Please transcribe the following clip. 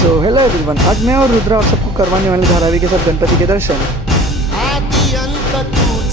So hello everyone, आज मैं और रुद्रा आप सबको करवाने वाले धारावी के साथ गणपति के दर्शन। आदि अंत तुझ